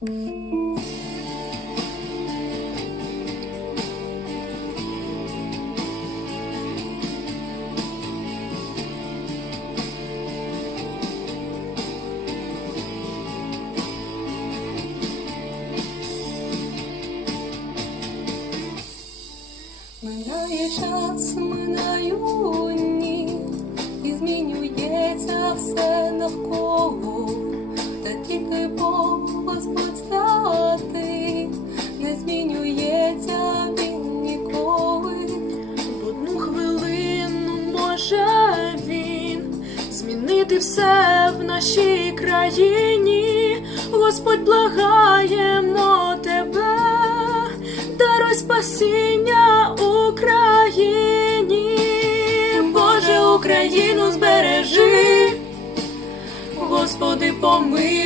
Минає час, минають дні, і змінюється все навколо, та тільки Бог Святий, не змінюється ніколи. Одну хвилину може він змінити все в нашій країні. Господь благаємо тебе, даруй спасіння Україні. Боже, Україну збережи. Господи, помилуй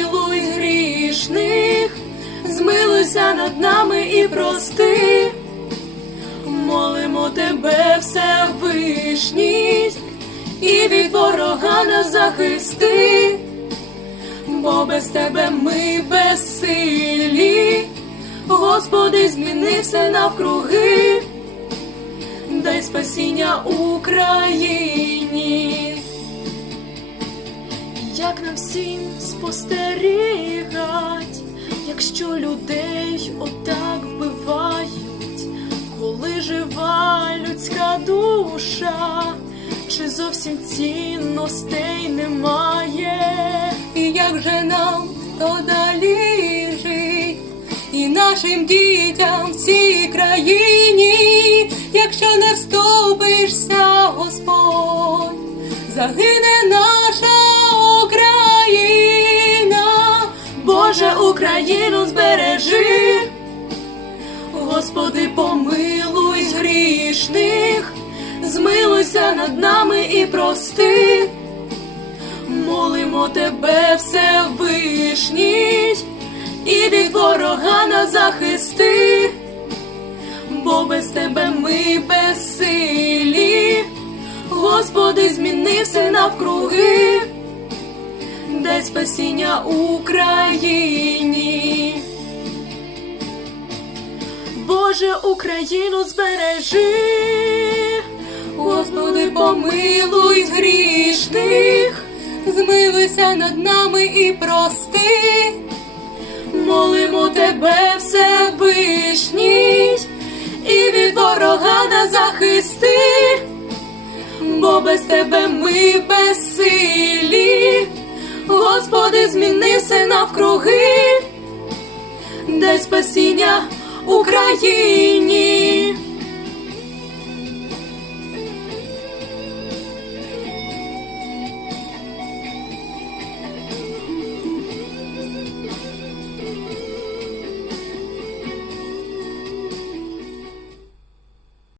змилуйся над нами і прости. Молимо тебе, Всевишність, і від ворога нас захисти, бо без тебе ми безсилі, Господи, зміни все навкруги, дай спасіння Україні. Як нам всім спостерігать, якщо людей отак вбивають, коли жива людська душа, чи зовсім цінностей немає? І як же нам то далі жить, і нашим дітям в цій країні, якщо не вступишся, Господь, загине Україну збережи, Господи, помилуй грішних, змилуйся над нами і прости. Молимо тебе, Всевишність, і від ворога нас захисти, бо без тебе ми безсилі, Господи, зміни все навкруги, дай спасіння Україні. Боже, Україну збережи, Господи, помилуй грішних, змилуйся над нами і прости. молимо тебе, Всевишність, і від ворога нас захисти, бо без тебе ми безсилі, дай спасіння Україні.